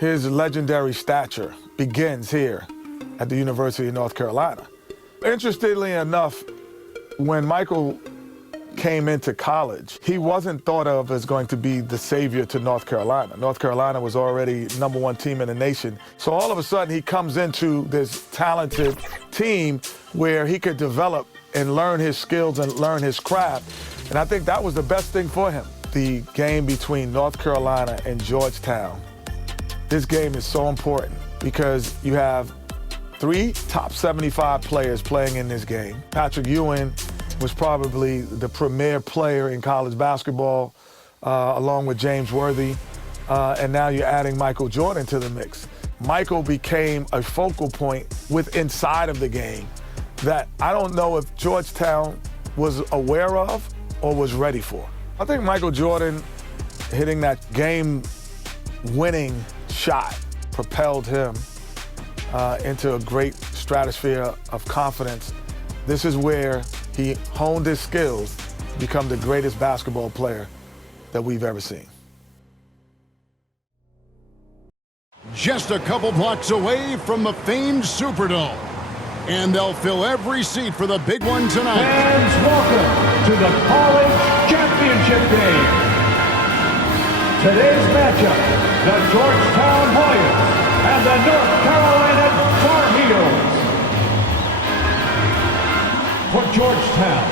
His legendary stature begins here at the University of North Carolina. Interestingly enough, when Michael came into college, he wasn't thought of as going to be the savior to North Carolina. North Carolina was already #1 team in the nation. So all of a sudden he comes into this talented team where he could develop and learn his skills and learn his craft. And I think that was the best thing for him. The game between North Carolina and Georgetown. This game is so important because you have 3 top 75 players playing in this game. Patrick Ewing was probably the premier player in college basketball, along with James Worthy. And now you're adding Michael Jordan to the mix. Michael became a focal point inside of the game that I don't know if Georgetown was aware of or was ready for. I think Michael Jordan hitting that game-winning shot propelled him into a great stratosphere of confidence. This is where he honed his skills to become the greatest basketball player that we've ever seen. Just a couple blocks away from the famed Superdome. And they'll fill every seat for the big one tonight. Fans, welcome to the College Championship Game. Today's matchup, the Georgetown Hoyas and the North Carolina Tar Heels. For Georgetown,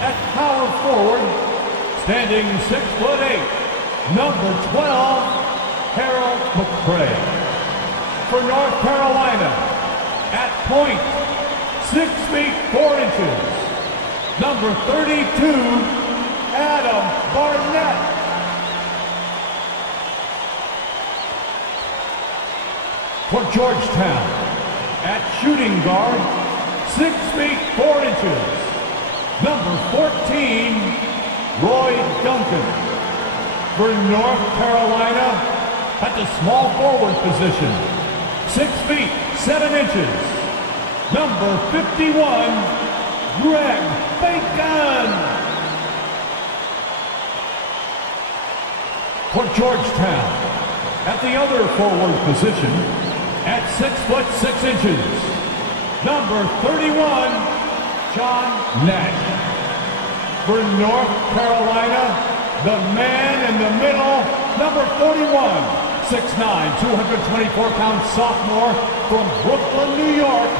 at power forward, standing 6'8", number 12, Harold McCray. For North Carolina, at point, 6 feet 4 inches, number 32, Adam Barnett. For Georgetown, at shooting guard, 6 feet 4 inches, number 14, Roy Duncan. For North Carolina, at the small forward position, 6 feet 7 inches, number 51, Greg Bacon. For Georgetown, at the other forward position, at 6 foot 6 inches, number 31, John Nash. For North Carolina, the man in the middle, number 41, 6'9", 224-pound sophomore from Brooklyn, New York,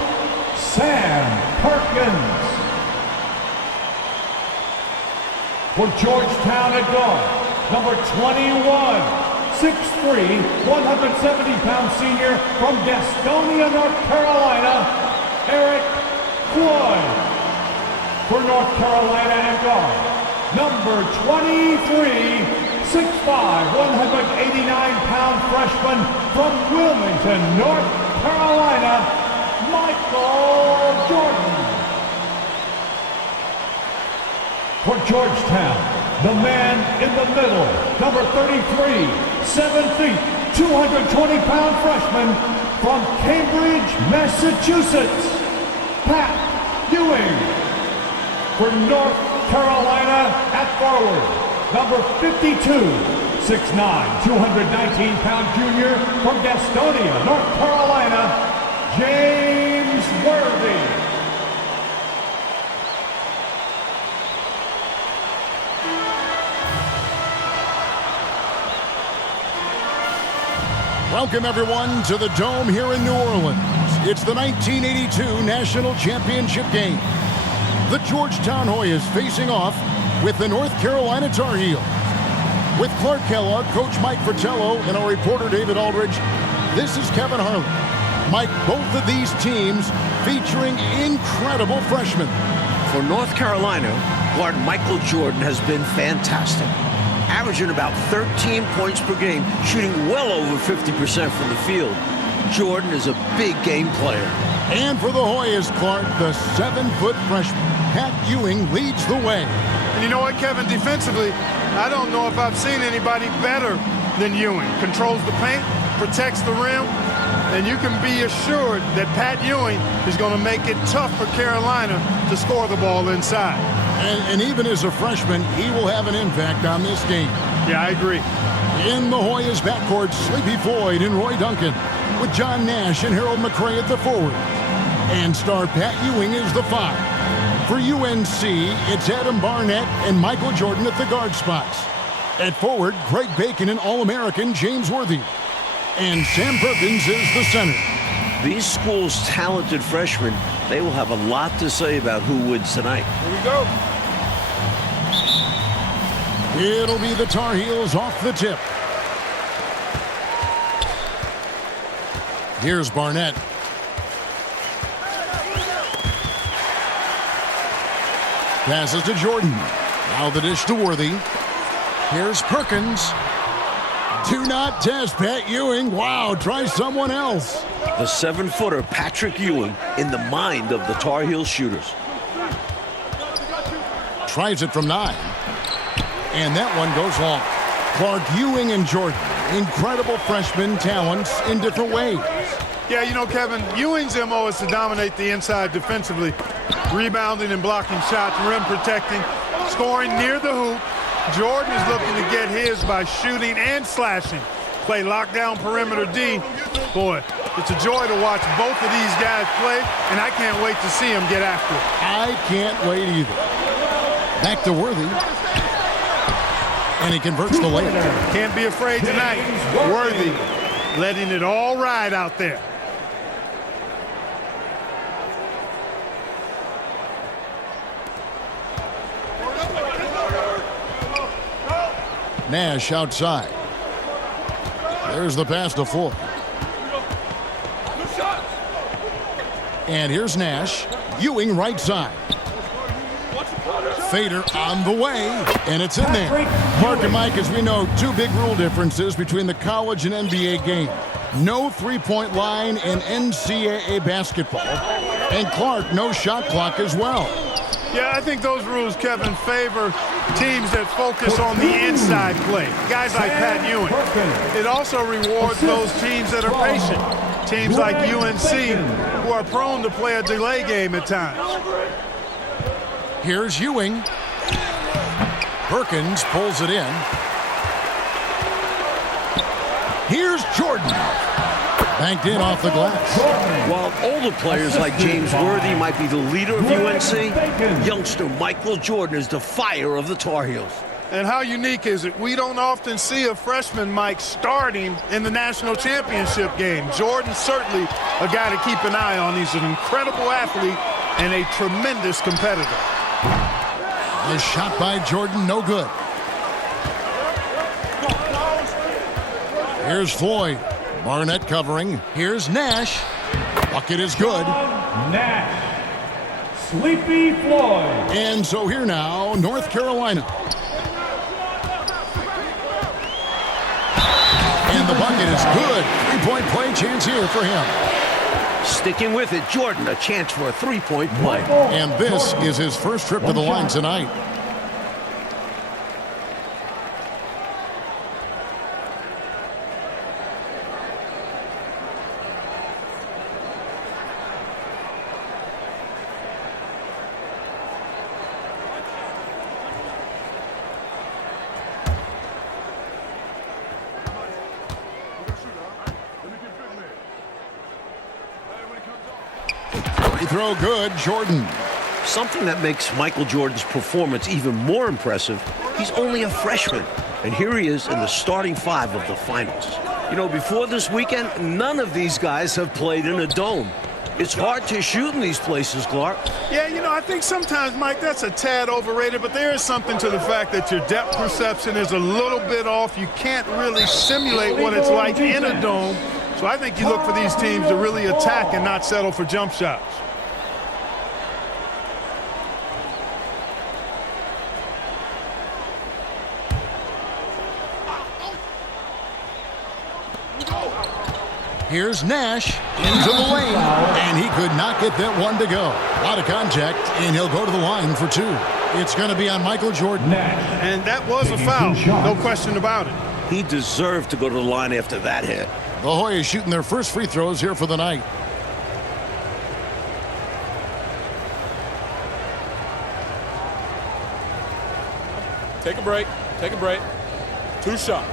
Sam Perkins. For Georgetown at guard, number 21, 6'3", 170-pound senior from Gastonia, North Carolina, Eric Floyd. For North Carolina at guard, number 23, 6'5", 189-pound freshman from Wilmington, North Carolina, Michael Jordan. For Georgetown, the man in the middle, number 33, 7 feet, 220-pound freshman from Cambridge, Massachusetts, Pat Ewing. For North Carolina at forward, number 52, 6'9", 219-pound junior from Gastonia, North Carolina, James Worthy. Welcome, everyone, to the Dome here in New Orleans. It's the 1982 National Championship game. The Georgetown Hoyas facing off with the North Carolina Tar Heels. With Clark Kellogg, Coach Mike Fratello, and our reporter David Aldridge, this is Kevin Harlan. Mike, both of these teams featuring incredible freshmen. For North Carolina, guard Michael Jordan has been fantastic, averaging about 13 points per game, shooting well over 50% from the field. Jordan is a big game player. And for the Hoyas, Clark, the 7-foot freshman, Pat Ewing, leads the way. And you know what, Kevin, defensively, I don't know if I've seen anybody better than Ewing. Controls the paint, protects the rim, and you can be assured that Pat Ewing is going to make it tough for Carolina to score the ball inside. And even as a freshman, he will have an impact on this game. Yeah, I agree. In the Hoyas backcourt, Sleepy Floyd and Roy Duncan, with John Nash and Harold McRae at the forward. And star Pat Ewing is the 5. For UNC, it's Adam Barnett and Michael Jordan at the guard spots. At forward, Greg Bacon and All-American James Worthy. And Sam Perkins is the center. These schools' talented freshmen, they will have a lot to say about who wins tonight. Here we go. It'll be the Tar Heels off the tip. Here's Barnett. Passes to Jordan. Now the dish to Worthy. Here's Perkins. Do not test Pat Ewing. Wow, try someone else. The 7-footer Patrick Ewing in the mind of the Tar Heel shooters. Tries it from 9. And that one goes long. Clark, Ewing, and Jordan. Incredible freshman talents in different ways. Yeah, you know, Kevin, Ewing's MO is to dominate the inside defensively, rebounding and blocking shots, rim protecting, scoring near the hoop. Jordan is looking to get his by shooting and slashing. Play lockdown perimeter D. Boy, it's a joy to watch both of these guys play, and I can't wait to see them get after it. I can't wait either. Back to Worthy. And he converts the layup. Can't be afraid tonight. Worthy letting it all ride out there. Nash outside. There's the pass to Floyd. And here's Nash. Ewing right side. Fader on the way, and it's in there. Mark and Mike, as we know, 2 big rule differences between the college and NBA game. No three-point line in NCAA basketball. And Clark, no shot clock as well. Yeah, I think those rules, Kevin, favor teams that focus on the inside play. Guys like Pat Ewing. It also rewards those teams that are patient. Teams like UNC who are prone to play a delay game at times. Here's Ewing. Perkins pulls it in. Here's Jordan. Banked in off the glass. While older players like James Worthy might be the leader of UNC, youngster Michael Jordan is the fire of the Tar Heels. And how unique is it? We don't often see a freshman, Mike, starting in the national championship game. Jordan's certainly a guy to keep an eye on. He's an incredible athlete and a tremendous competitor. The shot by Jordan, no good. Here's Floyd. Barnett covering. Here's Nash. Bucket is good. Nash. Sleepy Floyd. And so here now, North Carolina. And the bucket is good. 3-point play chance here for him. Sticking with it, Jordan, a chance for a 3-point play. And this is his first trip to the line tonight. Free throw good, Jordan. Something that makes Michael Jordan's performance even more impressive, he's only a freshman. And here he is in the starting 5 of the finals. You know, before this weekend, none of these guys have played in a dome. It's hard to shoot in these places, Clark. Yeah, you know, I think sometimes, Mike, that's a tad overrated, but there is something to the fact that your depth perception is a little bit off. You can't really simulate what it's like in a dome. So I think you look for these teams to really attack and not settle for jump shots. Here's Nash into the lane, and he could not get that one to go. A lot of contact, and he'll go to the line for 2. It's going to be on Michael Jordan. And that was a foul, no question about it. He deserved to go to the line after that hit. The Hoyas shooting their first free throws here for the night. Take a break. Take a break. 2 shots.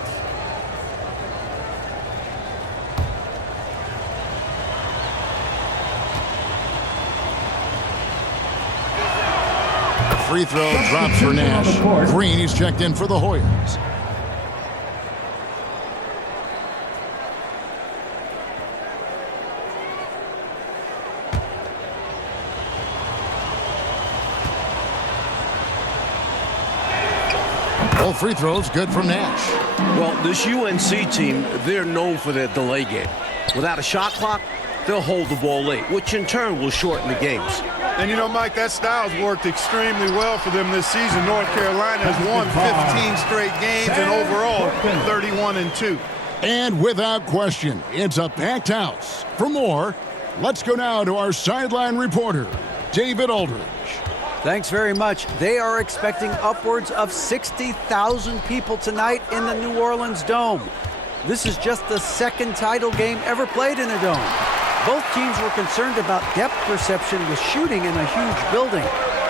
Free throw drops for Nash. Green, he's checked in for the Hoyas. All free throws good from Nash. Well, this UNC team, they're known for their delay game. Without a shot clock, they'll hold the ball late, which in turn will shorten the games. And you know, Mike, that style's worked extremely well for them this season. North Carolina has won 15 straight games and overall 31-2. And without question, it's a packed house. For more, let's go now to our sideline reporter, David Aldridge. Thanks very much. They are expecting upwards of 60,000 people tonight in the New Orleans Dome. This is just the second title game ever played in a dome. Both teams were concerned about depth perception with shooting in a huge building.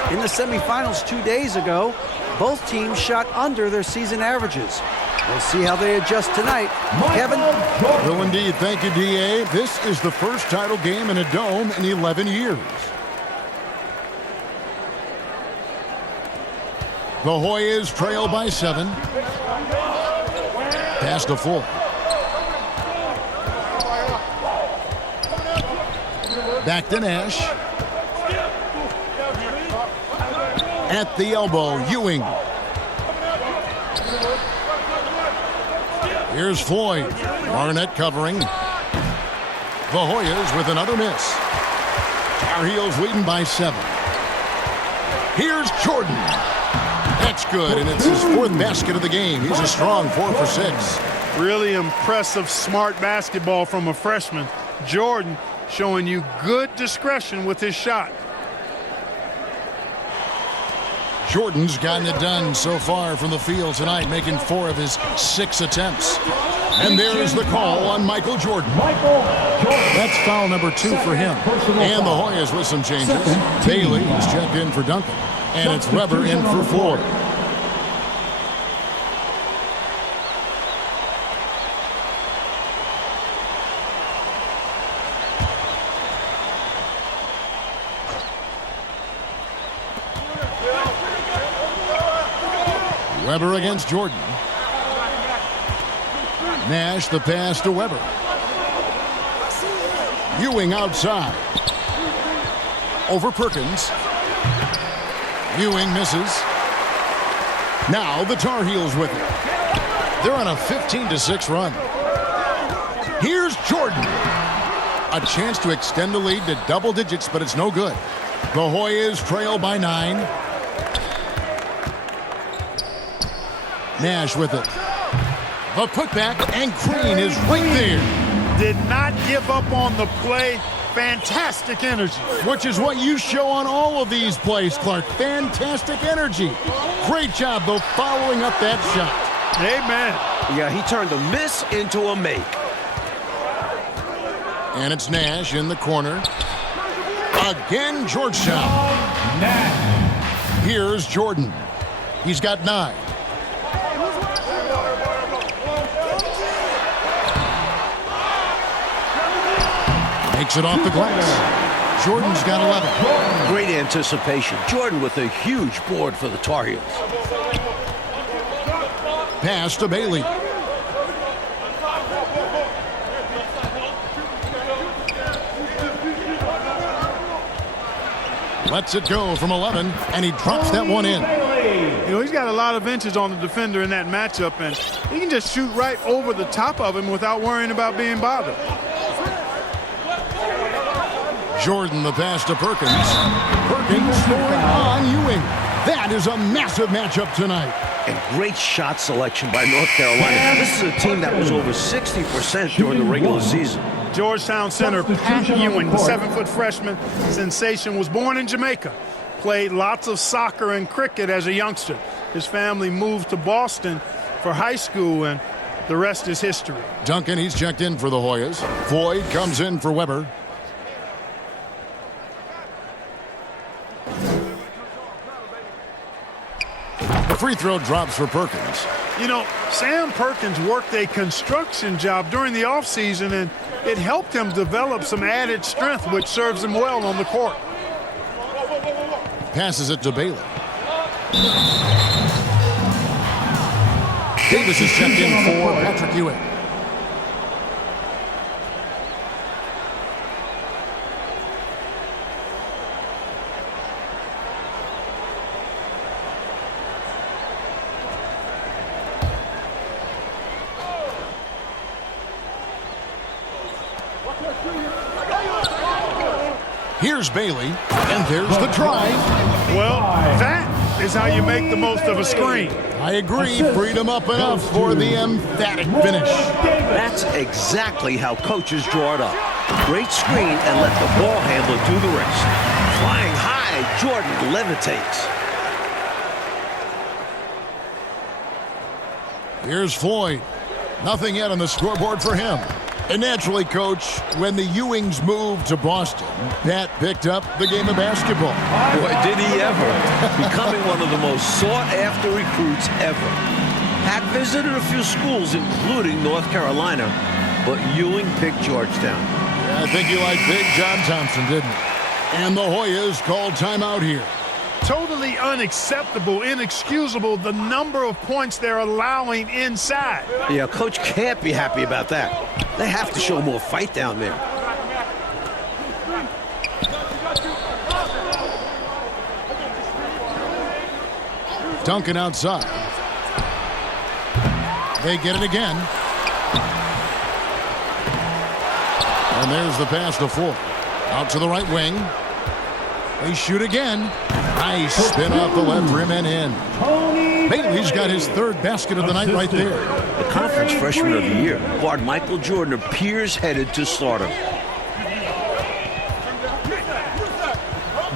In the semifinals 2 days ago, both teams shot under their season averages. We'll see how they adjust tonight. Kevin? Will indeed. Thank you, D.A. This is the first title game in a dome in 11 years. The Hoyas trail by 7. Pass to full. Back to Nash. At the elbow, Ewing. Here's Floyd. Barnett covering. The Hoyas with another miss. Tar Heels leading by 7. Here's Jordan. That's good, and it's his 4th basket of the game. He's a strong 4 for 6. Really impressive, smart basketball from a freshman. Jordan showing you good discretion with his shot. Jordan's gotten it done so far from the field tonight, making 4 of his 6 attempts. And there's the call on Michael Jordan. That's foul number 2 for him. And the Hoyas with some changes. Bailey is checked in for Duncan. And it's Weber in for Floyd. Weber against Jordan. Nash the pass to Weber. Ewing outside. Over Perkins. Ewing misses. Now the Tar Heels with it. They're on a 15-6 run. Here's Jordan. A chance to extend the lead to double digits, but it's no good. The Hoyas trail by 9. Nash with it. The putback, and Green is right there. Did not give up on the play. Fantastic energy. Which is what you show on all of these plays, Clark. Fantastic energy. Great job, though, following up that shot. Amen. Yeah, he turned a miss into a make. And it's Nash in the corner. Again, Georgetown. Here's Jordan. He's got 9. Makes it off the glass. Jordan's got 11. Great anticipation. Jordan with a huge board for the Tar Heels. Pass to Bailey. Lets it go from 11, and he drops that one in. You know, he's got a lot of inches on the defender in that matchup, and he can just shoot right over the top of him without worrying about being bothered. Jordan the pass to Perkins. Perkins scoring on Ewing. That is a massive matchup tonight. And great shot selection by North Carolina. This is a team that was over 60% during the regular season. Georgetown center Pat Ewing, the 7-foot freshman sensation, was born in Jamaica. Played lots of soccer and cricket as a youngster. His family moved to Boston for high school, and the rest is history. Duncan, he's checked in for the Hoyas. Floyd comes in for Weber. Free throw drops for Perkins. You know, Sam Perkins worked a construction job during the offseason, and it helped him develop some added strength, which serves him well on the court. Passes it to Bailey. Davis is checked in for Patrick Ewing. Here's Bailey, and there's the drive. Well, that is how you make the most of a screen. I agree. Freed him up enough for the emphatic finish. That's exactly how coaches draw it up. Great screen and let the ball handler do the rest. Flying high, Jordan levitates. Here's Floyd. Nothing yet on the scoreboard for him. And naturally, Coach, when the Ewings moved to Boston, Pat picked up the game of basketball. Boy, did he ever. Becoming one of the most sought-after recruits ever. Pat visited a few schools, including North Carolina, but Ewing picked Georgetown. Yeah, I think he liked Big John Thompson, didn't he? And the Hoyas called timeout here. Totally unacceptable, inexcusable, the number of points they're allowing inside. Yeah, Coach can't be happy about that. They have to show more fight down there. Duncan outside. They get it again. And there's the pass to Ford. Out to the right wing. They shoot again. Nice spin off the left rim and in. Bailey's got his third basket of the night right there. The conference freshman of the year, guard Michael Jordan, appears headed to stardom.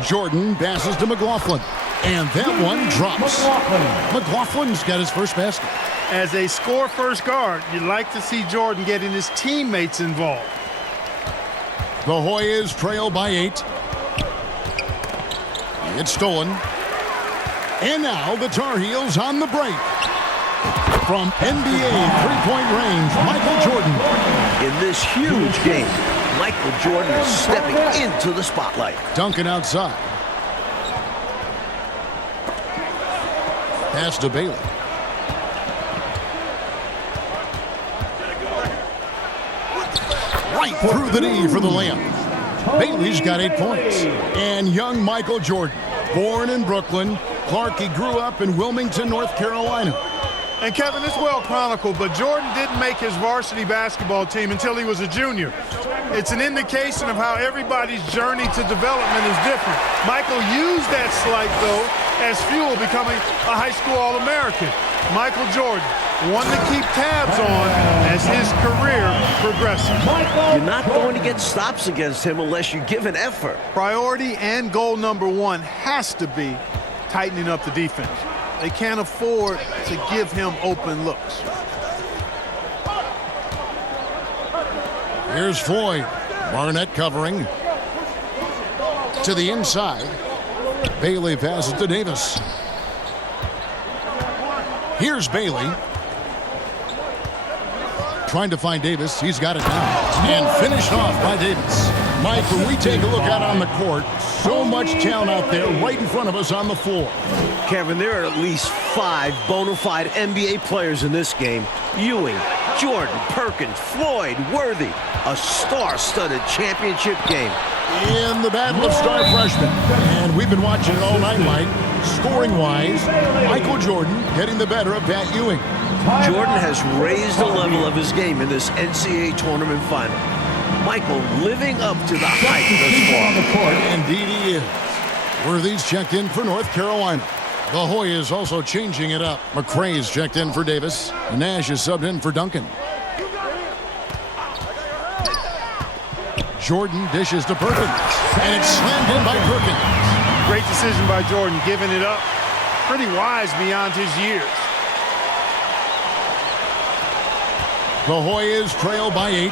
Jordan passes to McLaughlin. And that one drops. McLaughlin's got his first basket. As a score-first guard, you'd like to see Jordan getting his teammates involved. The Hoyas trail by 8. It's stolen. And now the Tar Heels on the break. From NBA three-point range, Michael Jordan. In this huge game, Michael Jordan is stepping into the spotlight. Duncan outside. Pass to Bailey. Right through the knee for the layup. Bailey's got 8 points. And young Michael Jordan, born in Brooklyn. Clark, he grew up in Wilmington, North Carolina. And Kevin, it's well chronicled, but Jordan didn't make his varsity basketball team until he was a junior. It's an indication of how everybody's journey to development is different. Michael used that slight, though, as fuel, becoming a high school All-American. Michael Jordan, one to keep tabs on as his career progresses. You're not going to get stops against him unless you give an effort. Priority and goal number one has to be tightening up the defense. They can't afford to give him open looks. Here's Floyd. Barnett covering. To the inside. Bailey passes to Davis. Here's Bailey. Trying to find Davis. He's got it now. And finished off by Davis. Mike, when we take a look out on the court, so much talent out there right in front of us on the floor. Kevin, there are at least 5 bona fide NBA players in this game. Ewing, Jordan, Perkins, Floyd, Worthy. A star-studded championship game. In the battle of star freshmen. And we've been watching it all night, Mike. Scoring-wise, Michael Jordan getting the better of Pat Ewing. Jordan has raised the level of his game in this NCAA tournament final. Michael living up to the hype thus far. Indeed he is. Worthy's checked in for North Carolina. The Hoyas also changing it up. McRae's checked in for Davis. Nash is subbed in for Duncan. Jordan dishes to Perkins. And it's slammed in by Perkins. Great decision by Jordan, giving it up. Pretty wise beyond his years. The Hoyas trail by 8.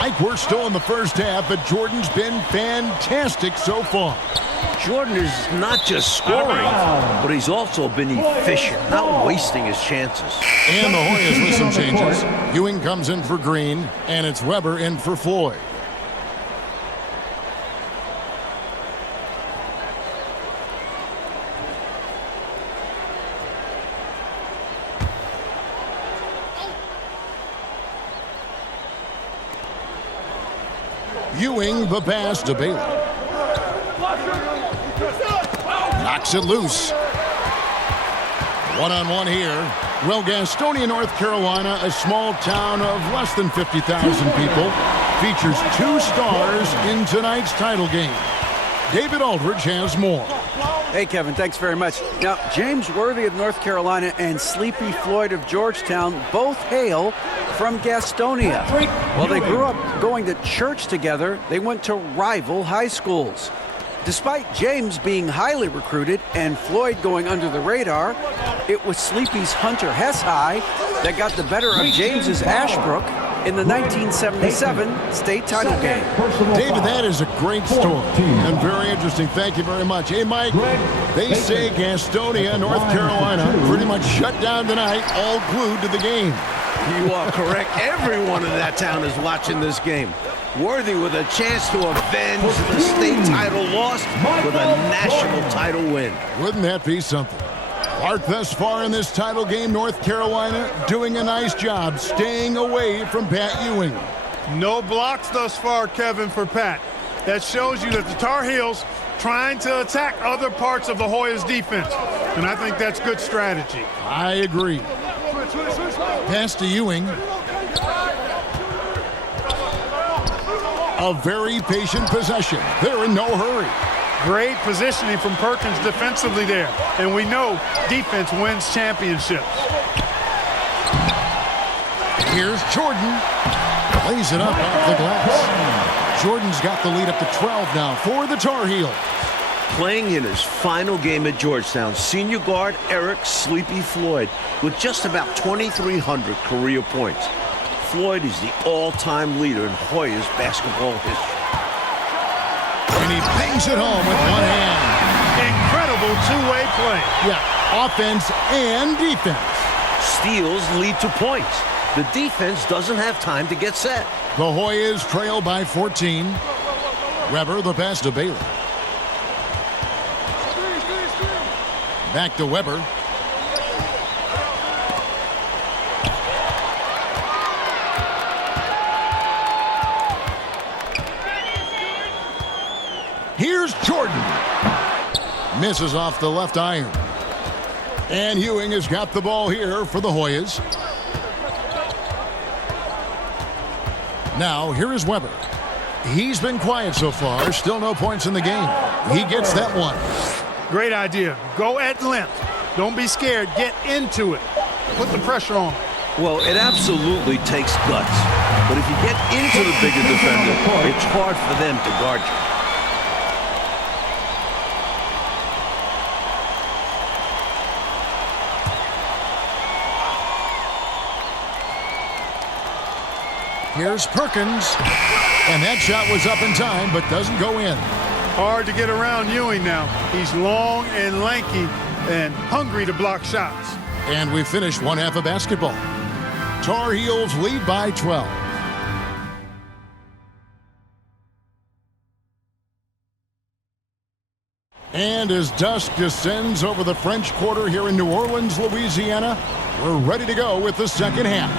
Mike, we're still in the first half, but Jordan's been fantastic so far. Jordan is not just scoring, but he's also been efficient, not wasting his chances. And the Hoyas with some changes. Ewing comes in for Green, and it's Weber in for Floyd. Ewing, the pass to Bailey. Knocks it loose. One-on-one here. Well, Gastonia, North Carolina, a small town of less than 50,000 people, features 2 stars in tonight's title game. David Aldridge has more. Hey, Kevin, thanks very much. Now, James Worthy of North Carolina and Sleepy Floyd of Georgetown both hail from Gastonia. Well, they grew up going to church together. They went to rival high schools. Despite James being highly recruited and Floyd going under the radar, it was Sleepy's Hunter Hess High that got the better of James's Ashbrook in the 1977 state title game. David, that is a great story and very interesting. Thank you very much. Hey, Mike, they say Gastonia, North Carolina, pretty much shut down tonight, all glued to the game. You are correct. Everyone in that town is watching this game. Worthy with a chance to avenge the state title loss with a national title win. Wouldn't that be something? Art, thus far in this title game, North Carolina doing a nice job staying away from Pat Ewing. No blocks thus far, Kevin, for Pat. That shows you that the Tar Heels trying to attack other parts of the Hoyas defense. And I think that's good strategy. I agree. Pass to Ewing. A very patient possession. They're in no hurry. Great positioning from Perkins defensively there. And we know defense wins championships. Here's Jordan. Lays it up off the glass. Jordan's got the lead up to 12 now for the Tar Heels. Playing in his final game at Georgetown, senior guard Eric Sleepy Floyd with just about 2,300 career points. Floyd is the all-time leader in Hoyas basketball history. And he bangs it home with one hand. Incredible two-way play. Yeah, offense and defense. Steals lead to points. The defense doesn't have time to get set. The Hoyas trail by 14. Weber, the pass to Bailey. Back to Weber. Here's Jordan. Misses off the left iron. And Ewing has got the ball here for the Hoyas. Now, here is Weber. He's been quiet so far. Still no points in the game. He gets that one. Great idea. Go at length. Don't be scared. Get into it. Put the pressure on. Well, it absolutely takes guts. But if you get into the bigger defender, it's hard for them to guard you. Here's Perkins. And that shot was up in time, but doesn't go in. Hard to get around Ewing now. He's long and lanky and hungry to block shots. And we finish one half of basketball. Tar Heels lead by 12. And as dusk descends over the French Quarter here in New Orleans, Louisiana, we're ready to go with the second half.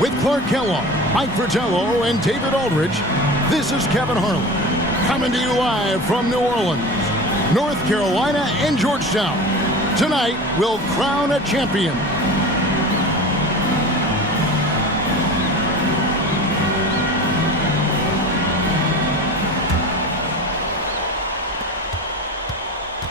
With Clark Kellogg, Mike Fratello, and David Aldridge, this is Kevin Harlan, coming to you live from New Orleans, North Carolina, and Georgetown. Tonight, we'll crown a champion.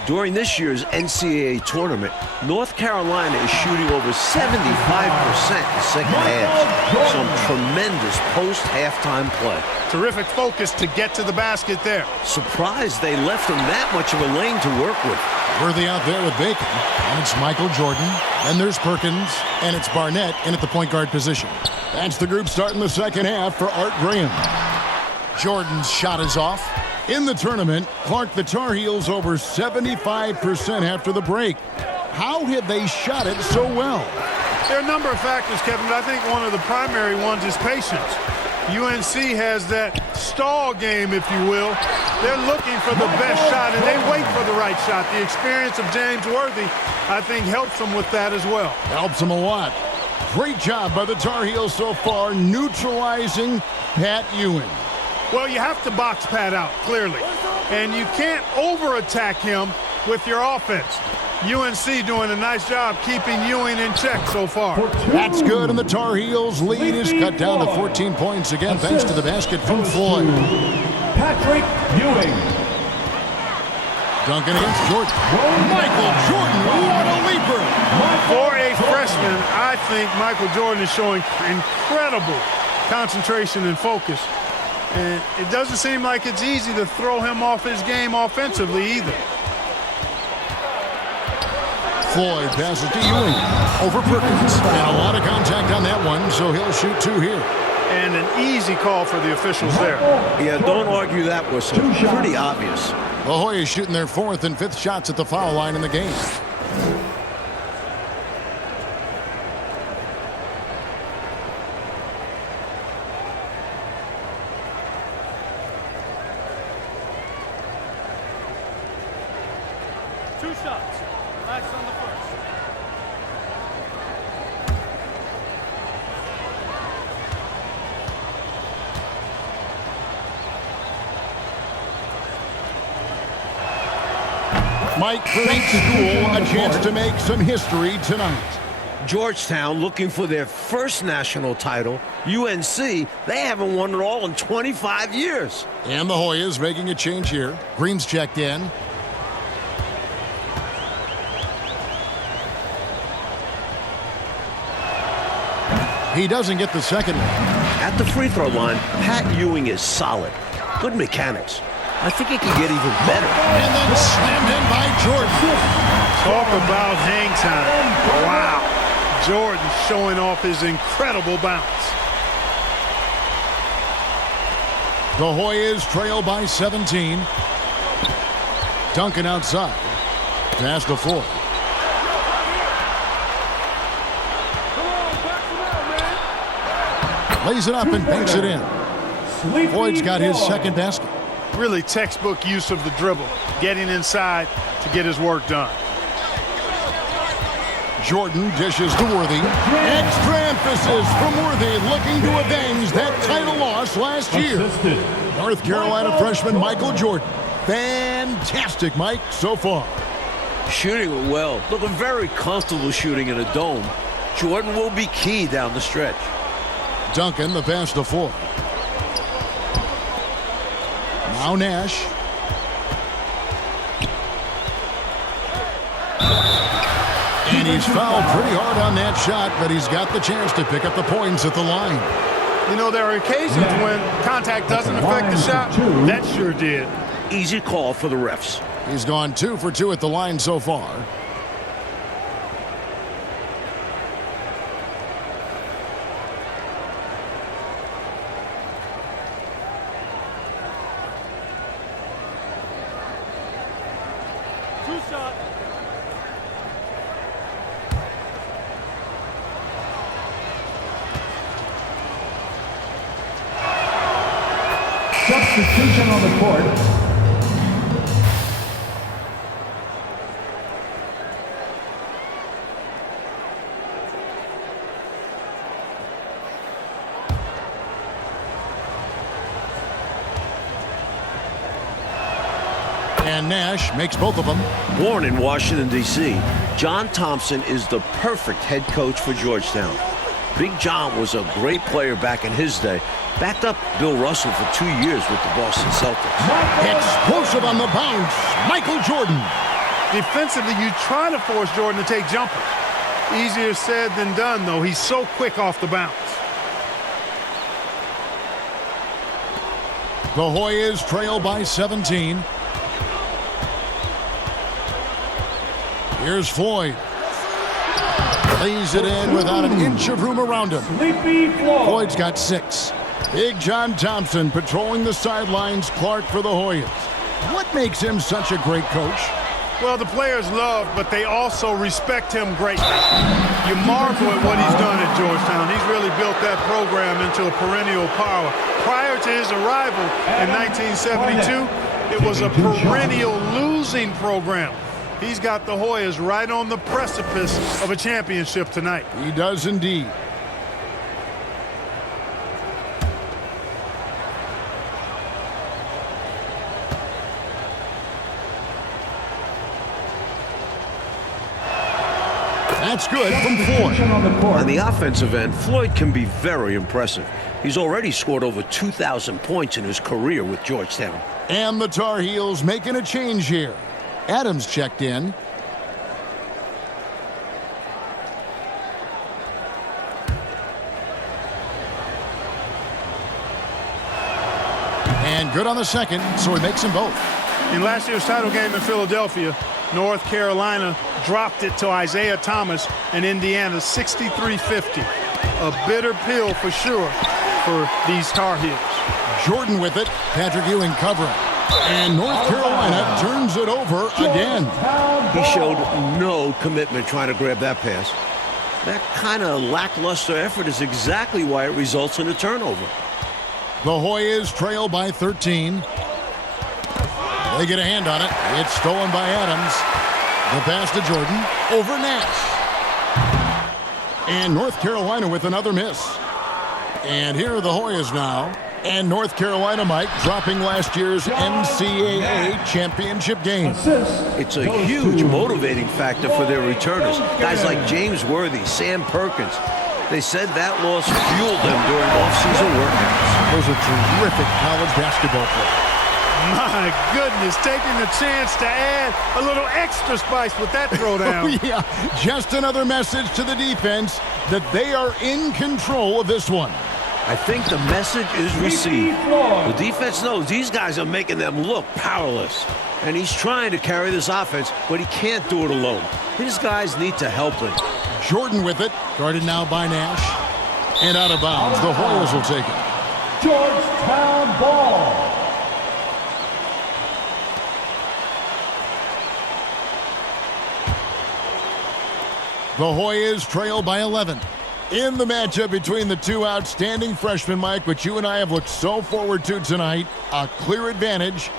During this year's NCAA tournament, North Carolina is shooting over 75% in second half. Some tremendous post-halftime play. Terrific focus to get to the basket there. Surprised they left him that much of a lane to work with. Worthy out there with Bacon, and it's Michael Jordan, and there's Perkins, and it's Barnett in at the point guard position. That's the group starting the second half for Art Graham. Jordan's shot is off. In the tournament, Clark, the Tar Heels over 75% after the break. How have they shot it so well? There are a number of factors, Kevin, but I think one of the primary ones is patience. UNC has that stall game, if you will. They're looking for the best shot, and they wait for the right shot. The experience of James Worthy, I think, helps them with that as well. Helps them a lot. Great job by the Tar Heels so far, neutralizing Pat Ewing. Well, you have to box Pat out, clearly. And you can't over-attack him with your offense. UNC doing a nice job keeping Ewing in check so far. That's good, and the Tar Heels' lead is cut down to 14 points again, thanks to the basket from Floyd. Patrick Ewing. Duncan against Jordan. Michael Jordan, what a leaper! For a freshman, I think Michael Jordan is showing incredible concentration and focus. And it doesn't seem like it's easy to throw him off his game offensively either. Floyd passes to Ewing over Perkins. And a lot of contact on that one, so he'll shoot two here. And an easy call for the officials there. Yeah, don't argue that whistle. Pretty obvious. The Hoyas shooting their 4th and 5th shots at the foul line in the game. Two shots. Relax on the first. Mike gives school a chance to make some history tonight. Georgetown looking for their first national title. UNC, they haven't won it all in 25 years. And the Hoyas making a change here. Green's checked in. He doesn't get the second one. At the free throw line, Pat Ewing is solid. Good mechanics. I think he can get even better. And then slammed in by Jordan. Talk about hang time. Wow. Jordan showing off his incredible bounce. The Hoyas trail by 17. Duncan outside. Pass to Floyd. Lays it up and banks it in. Floyd's got his second basket. Really textbook use of the dribble. Getting inside to get his work done. Jordan dishes to Worthy. Extra emphasis from Worthy, looking to avenge that title loss last year. North Carolina freshman Michael Jordan. Fantastic, Mike, so far. Shooting it well. Looking very comfortable shooting in a dome. Jordan will be key down the stretch. Duncan, the pass to Floyd. Now Nash. And he's fouled pretty hard on that shot, but he's got the chance to pick up the points at the line. You know, there are occasions when contact doesn't affect the shot. That sure did. Easy call for the refs. He's gone 2 for 2 at the line so far. Two shots. Substitution on the court. And Nash makes both of them. Born in Washington, D.C., John Thompson is the perfect head coach for Georgetown. Big John was a great player back in his day. Backed up Bill Russell for 2 years with the Boston Celtics. Explosive on the bounce. Michael Jordan. Defensively, you try to force Jordan to take jumpers. Easier said than done, though. He's so quick off the bounce. The Hoyas trail by 17. Here's Floyd. Lays it in without an inch of room around him. Sleepy Floyd. Floyd's got 6. Big John Thompson patrolling the sidelines. Clark for the Hoyas. What makes him such a great coach? Well, the players love, but they also respect him greatly. You marvel at what he's done at Georgetown. He's really built that program into a perennial power. Prior to his arrival in 1972, it was a perennial losing program. He's got the Hoyas right on the precipice of a championship tonight. He does indeed. That's good from Floyd. On the offensive end, Floyd can be very impressive. He's already scored over 2,000 points in his career with Georgetown. And the Tar Heels making a change here. Adams checked in. And good on the second, so he makes them both. In last year's title game in Philadelphia, North Carolina dropped it to Isaiah Thomas and Indiana 63-50. A bitter pill for sure for these Tar Heels. Jordan with it. Patrick Ewing covering. And North Carolina turns it over again. He showed no commitment trying to grab that pass. That kind of lackluster effort is exactly why it results in a turnover. The Hoyas trail by 13. They get a hand on it. It's stolen by Adams. The pass to Jordan. Over Nash. And North Carolina with another miss. And here are the Hoyas now. And North Carolina, Mike, dropping last year's NCAA championship game. It's a huge motivating factor for their returners. Guys like James Worthy, Sam Perkins. They said that loss fueled them during off-season workouts. Those are terrific college basketball players. My goodness, taking the chance to add a little extra spice with that throwdown. Oh, yeah, just another message to the defense that they are in control of this one. I think the message is received. The defense knows these guys are making them look powerless. And he's trying to carry this offense, but he can't do it alone. His guys need to help him. Jordan with it, guarded now by Nash. And out of bounds, the Hoyas will take it. Georgetown ball. The Hoyas trail by 11. In the matchup between the two outstanding freshmen, Mike, which you and I have looked so forward to tonight, a clear advantage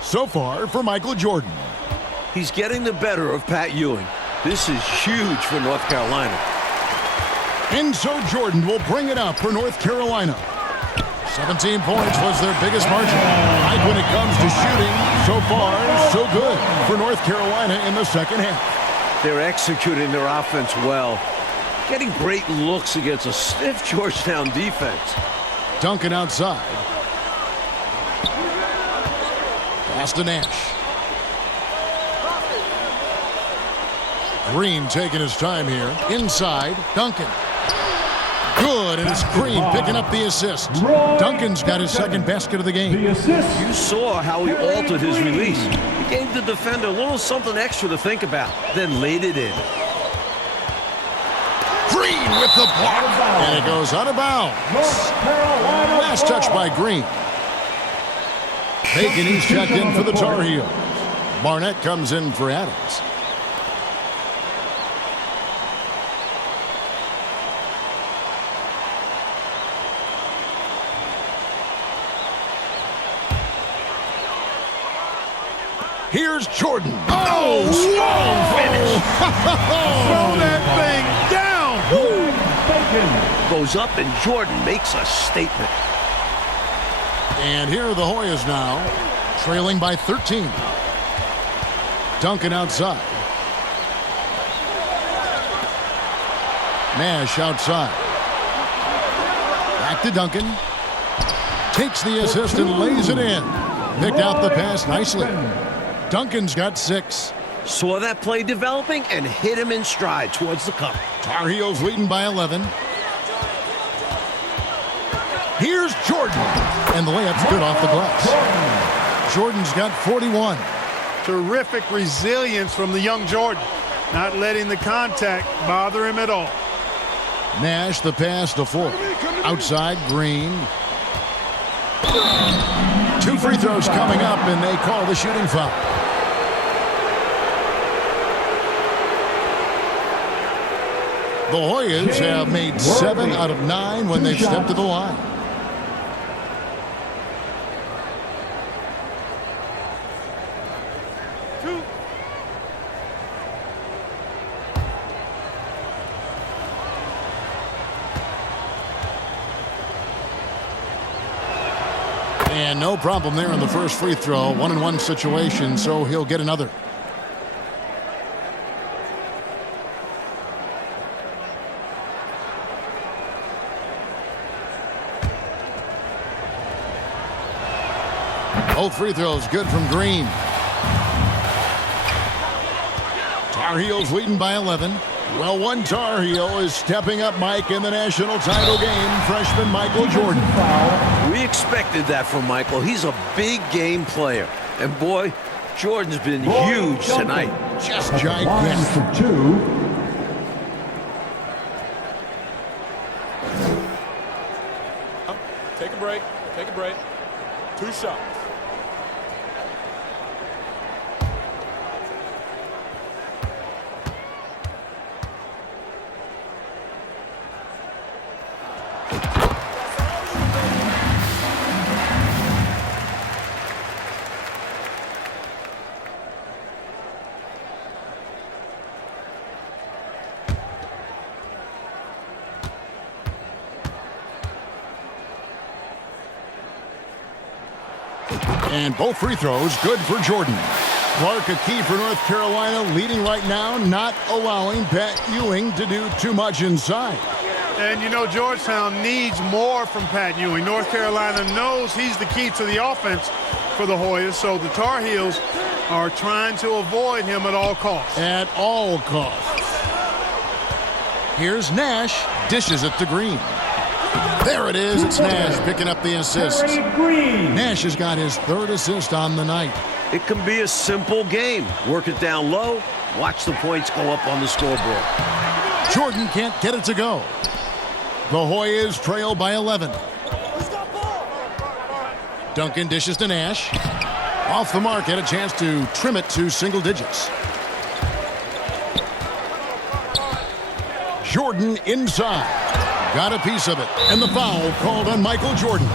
so far for Michael Jordan. He's getting the better of Pat Ewing. This is huge for North Carolina. And so Jordan will bring it up for North Carolina. 17 points was their biggest margin. Mike, when it comes to shooting, so far, so good for North Carolina in the second half. They're executing their offense well. Getting great looks against a stiff Georgetown defense. Duncan outside. Pass to Nash. Green taking his time here. Inside, Duncan. Good, and it's Green picking up the assist. Duncan's got his second basket of the game. You saw how he altered his release. He gave the defender a little something extra to think about, then laid it in. Green with the block, and it goes out of bounds. Last touch by Green. Bacon, he's checked in for the Tar Heels. Barnett comes in for Adams. Here's Jordan. Oh, strong finish. Throw that thing down. Goes up and Jordan makes a statement. And here are the Hoyas now, trailing by 13. Duncan outside. Nash outside. Back to Duncan. Takes the assist and lays it in. Picked out the pass nicely. Duncan's got 6. Saw that play developing and hit him in stride towards the cup. Tar Heels leading by 11. Here's Jordan. And the layup's good off the glass. Jordan's got 41. Terrific resilience from the young Jordan. Not letting the contact bother him at all. Nash the pass to Ford. Outside, Green. Two free throws coming up, and they call the shooting foul. The Hoyas have made 7 out of 9 when they've stepped to the line. And no problem there in the first free throw. 1-and-1 situation, so he'll get another. Both free throws good from Green. Tar Heels leading by 11. Well, one Tar Heel is stepping up, Mike, in the national title game. Freshman Michael Jordan. We expected that from Michael. He's a big game player. And boy, Jordan's been huge tonight. Just gigantic. For 2. Take a break. Take a break. 2 shots. And both free throws good for Jordan. Clark, a key for North Carolina, leading right now, not allowing Pat Ewing to do too much inside. And you know, Georgetown needs more from Pat Ewing. North Carolina knows he's the key to the offense for the Hoyas, so the Tar Heels are trying to avoid him at all costs. At all costs. Here's Nash, dishes it to Green. There it is. It's Nash picking up the assist. Nash has got his 3rd assist on the night. It can be a simple game. Work it down low, watch the points go up on the scoreboard. Jordan can't get it to go. The Hoyas trail by 11. Duncan dishes to Nash. Off the mark, had a chance to trim it to single digits. Jordan inside. Got a piece of it. And the foul called on Michael Jordan.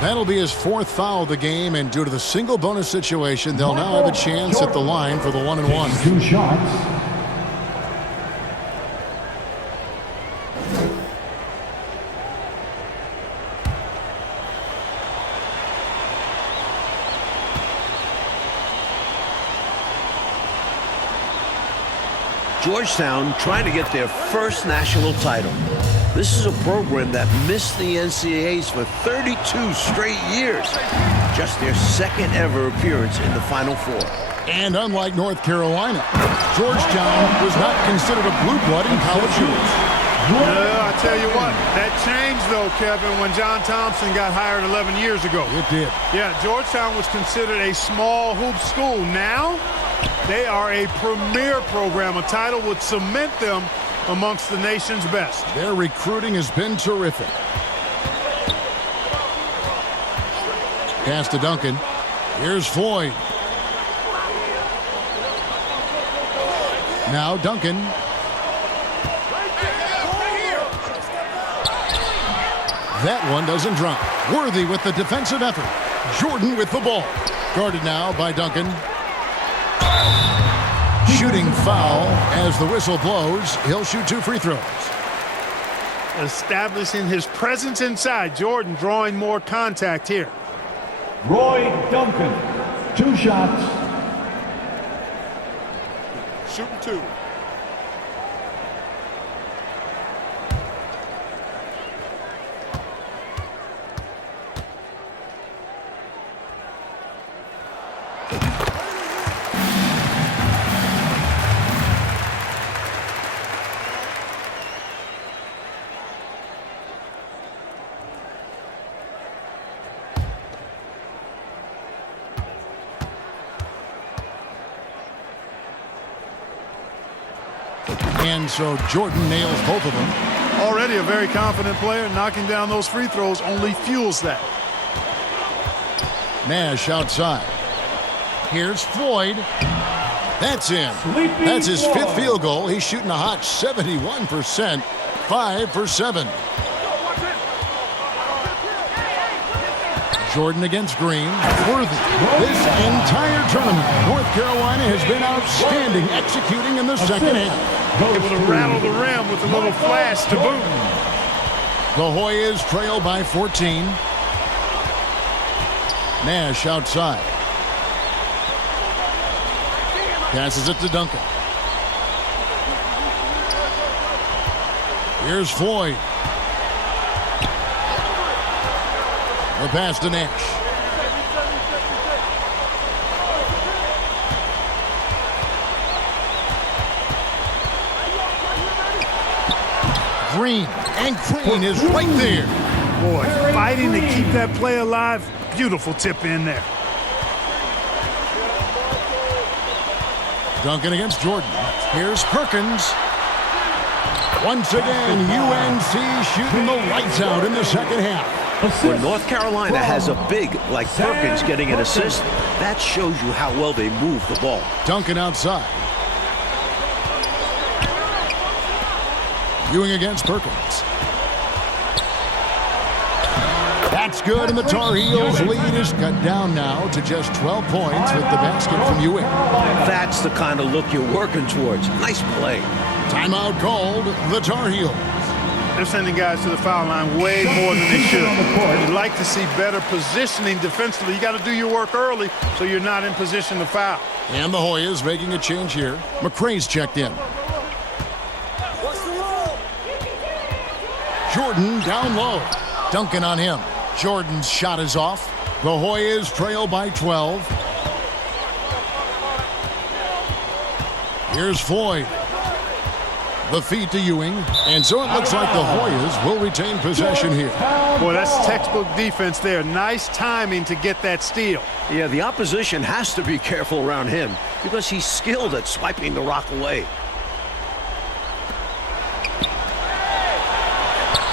That'll be his 4th foul of the game, and due to the single bonus situation, they'll now have a chance at the line for the 1-and-1. 2 shots. Georgetown trying to get their first national title. This is a program that missed the NCAAs for 32 straight years. Just their 2nd ever appearance in the Final Four. And unlike North Carolina, Georgetown was not considered a blue blood in college hoops. I tell you what, that changed though, Kevin, when John Thompson got hired 11 years ago. It did. Yeah, Georgetown was considered a small hoop school. Now, they are a premier program. A title would cement them amongst the nation's best. Their recruiting has been terrific. Pass to Duncan. Here's Floyd. Now Duncan. That one doesn't drop. Worthy with the defensive effort. Jordan with the ball. Guarded now by Duncan. Shooting foul as the whistle blows. He'll shoot 2 free throws. Establishing his presence inside. Jordan drawing more contact here. Roy Duncan. 2 shots. Shooting 2. And so Jordan nails both of them. Already a very confident player. Knocking down those free throws only fuels that. Nash outside. Here's Floyd. That's in. That's his 5th field goal. He's shooting a hot 71%. 5 for 7. Jordan against Green. Worthy. This entire tournament, North Carolina has been outstanding executing in the second half. Able to rattle the rim with a little flash to boot. The Hoyas trail by 14. Nash outside. Passes it to Duncan. Here's Floyd. The pass to Nash. Green. And Green is right there. Boy, fighting to keep that play alive. Beautiful tip in there. Duncan against Jordan. Here's Perkins. Once again, UNC shooting the lights out in the second half. When North Carolina has a big like Perkins getting an assist, that shows you how well they move the ball. Duncan outside. Ewing against Perkins. That's good, and the Tar Heels lead is cut down now to just 12 points with the basket from Ewing. That's the kind of look you're working towards. Nice play. Timeout called, the Tar Heels. They're sending guys to the foul line way more than they should. You'd like to see better positioning defensively. You got to do your work early so you're not in position to foul. And the Hoyas making a change here. McRae's checked in. Jordan down low. Duncan on him. Jordan's shot is off. The Hoyas trail by 12. Here's Floyd. The feed to Ewing. And so it looks like the Hoyas will retain possession here. Boy, that's textbook defense there. Nice timing to get that steal. Yeah, the opposition has to be careful around him because he's skilled at swiping the rock away.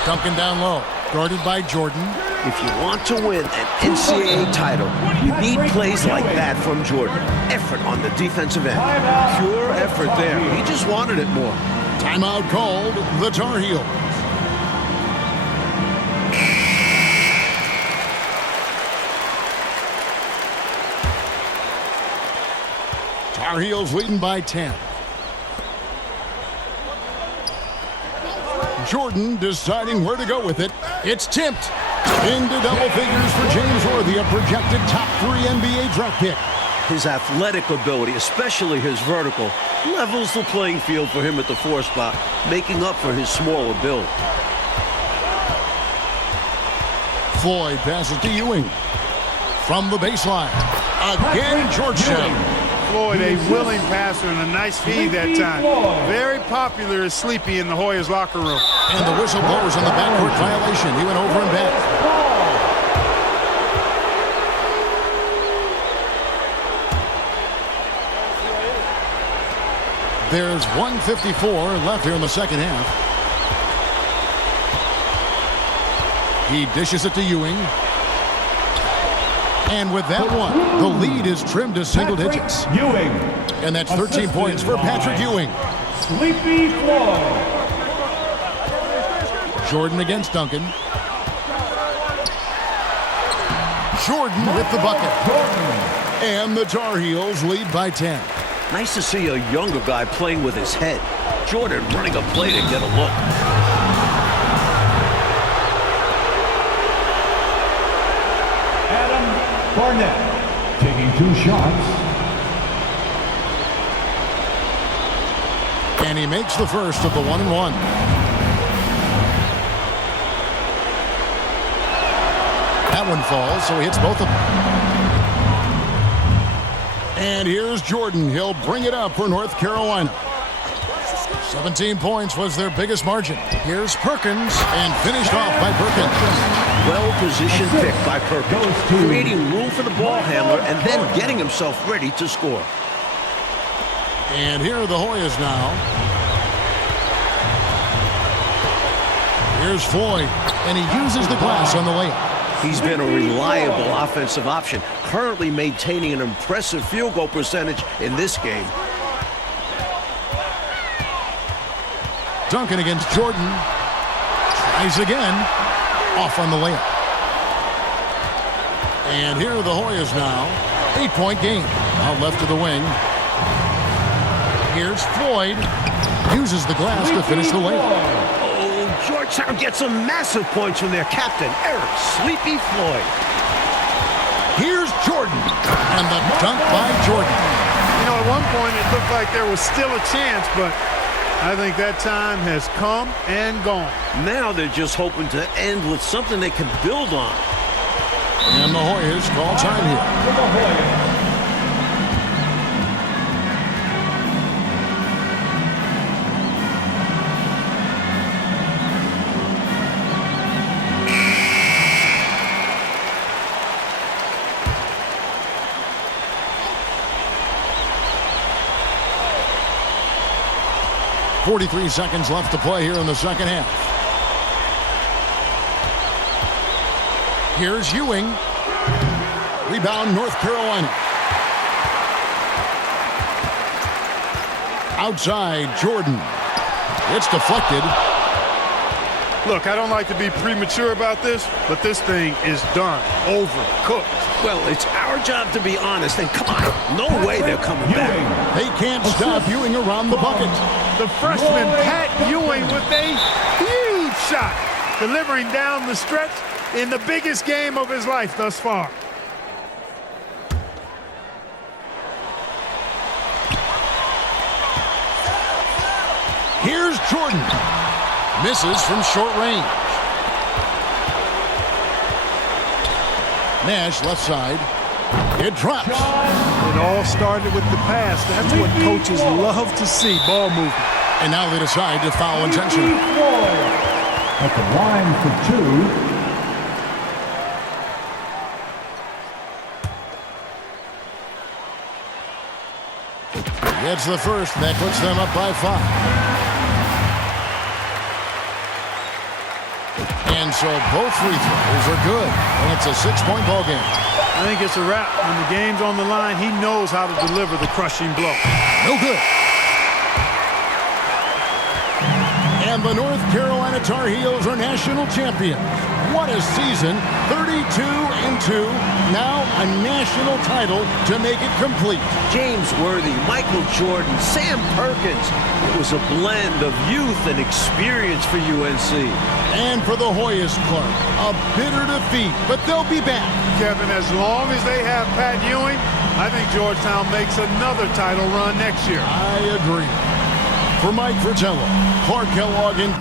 Duncan down low. Guarded by Jordan. If you want to win an NCAA title, you need plays like that from Jordan. Effort on the defensive end. Pure effort there. He just wanted it more. Timeout called, the Tar Heels. Tar Heels leading by 10. Jordan deciding where to go with it. It's tipped into double figures for James Worthy, a projected top 3 NBA draft pick. His athletic ability, especially his vertical, levels the playing field for him at the 4 spot, making up for his smaller build. Floyd passes to Ewing. From the baseline. Again, Georgetown. Floyd, a willing passer and a nice feed that time. Very popular as Sleepy in the Hoyas locker room. And the whistle blows on the backcourt violation. He went over and back. There's 1:54 left here in the second half. He dishes it to Ewing. And with that one, the lead is trimmed to single digits. Ewing. And that's 13 points for Patrick Ewing. Sleepy Floyd. Jordan against Duncan. Jordan with the bucket. And the Tar Heels lead by 10. Nice to see a younger guy playing with his head. Jordan running a play to get a look. Barnett taking 2 shots. And he makes the first of the 1-and-1. That one falls, so he hits both of them. And here's Jordan. He'll bring it up for North Carolina. 17 points was their biggest margin. Here's Perkins, and finished off by Perkins. Well-positioned pick by Perkins, creating room for the ball handler and then getting himself ready to score. And here are the Hoyas now. Here's Floyd, and he uses the glass on the layup. He's been a reliable offensive option, currently maintaining an impressive field goal percentage in this game. Duncan against Jordan. Tries again. Off on the layup. And here are the Hoyas now. 8-point game. Out left to the wing. Here's Floyd. Uses the glass to finish the layup. Oh, Georgetown gets some massive points from their captain, Eric Sleepy Floyd. Here's Jordan. And the dunk by Jordan. You know, at one point it looked like there was still a chance, but I think that time has come and gone. Now they're just hoping to end with something they can build on. And the Hoyas call time here. 43 seconds left to play here in the second half. Here's Ewing. Rebound, North Carolina. Outside, Jordan. It's deflected. Look, I don't like to be premature about this, but this thing is done, over, cooked. Well, it's our job to be honest, and come on, no way they're coming back. They can't stop Ewing around the bucket. The freshman Pat Ewing with a huge shot, delivering down the stretch in the biggest game of his life thus far. Here's Jordan. Misses from short range. Nash left side. It drops. It all started with the pass. That's what coaches love to see, ball movement. And now they decide to foul intentionally. At the line for two. It's the first, and that puts them up by 5. And so both free throws are good, and it's a 6-point ball game. I think it's a wrap. When the game's on the line, he knows how to deliver the crushing blow. No good. And the North Carolina Tar Heels are national champions. What a season, 32-2. Now a national title to make it complete. James Worthy, Michael Jordan, Sam Perkins. It was a blend of youth and experience for UNC. And for the Hoyas, Clark, a bitter defeat, but they'll be back. Kevin, as long as they have Pat Ewing, I think Georgetown makes another title run next year. I agree. For Mike Fratello, Clark Kellogg, and